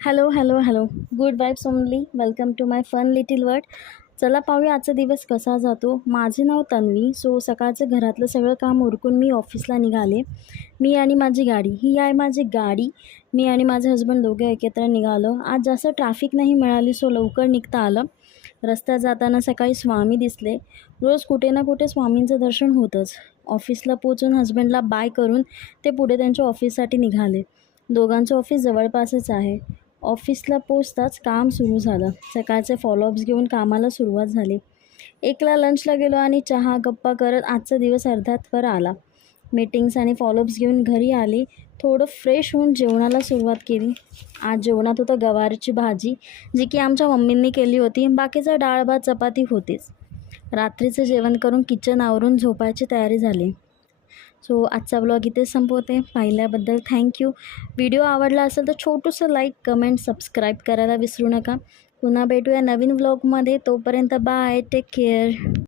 Hello hello hello. Good vibes only. Welcome to my fun little world. चला पाहूया आजचा दिवस कसा जातो. माझे नाव तन्वी. सकाळचं घरातलं सगळं काम उरकून मी ऑफिसला निघाले. मी आणि माझी गाडी, ही आहे माझी गाडी. मी आणि माझे हस्बंड दोघे एकत्र निघालो. आज जास्त ट्रॅफिक नाही मिळाली, लवकर निघता आलं. रस्त्यात जाताना सकाळी स्वामी दिसले. रोज कुठे ना कुठे स्वामींचं दर्शन होतंच. ऑफिसला पोचून हस्बंडला बाय करून ते पुढे त्यांच्या ऑफिससाठी निघाले. दोघांचं ऑफिस जवळपासच आहे. ऑफिसला पोचताच काम सुरू झालं. सकाळचे फॉलोअप्स घेऊन कामाला सुरुवात झाली. 1ला लंचला गेलो आणि चहा गप्पा करत आजचा दिवस अर्ध्यावर आला. मीटिंग्स आणि फॉलोअप्स घेऊन घरी आली. थोडं फ्रेश होऊन जेवणाला सुरुवात केली. आज जेवणात होतं गवारीची भाजी, जी की आमच्या मम्मींनी केली होती. बाकीचं डाळ भात चपाती होतीच. रात्रीचं जेवण करून किचन आवरून झोपायची तयारी झाली. आजचा ब्लॉग इथेच संपवते. पाहिल्याबद्दल थँक्यू. व्हिडिओ आवडला असेल तर छोटंसं लाईक, कमेंट, सबस्क्राईब करायला विसरू नका. पुन्हा भेटूया नवीन व्लॉगमध्ये. तोपर्यंत बाय. Take care.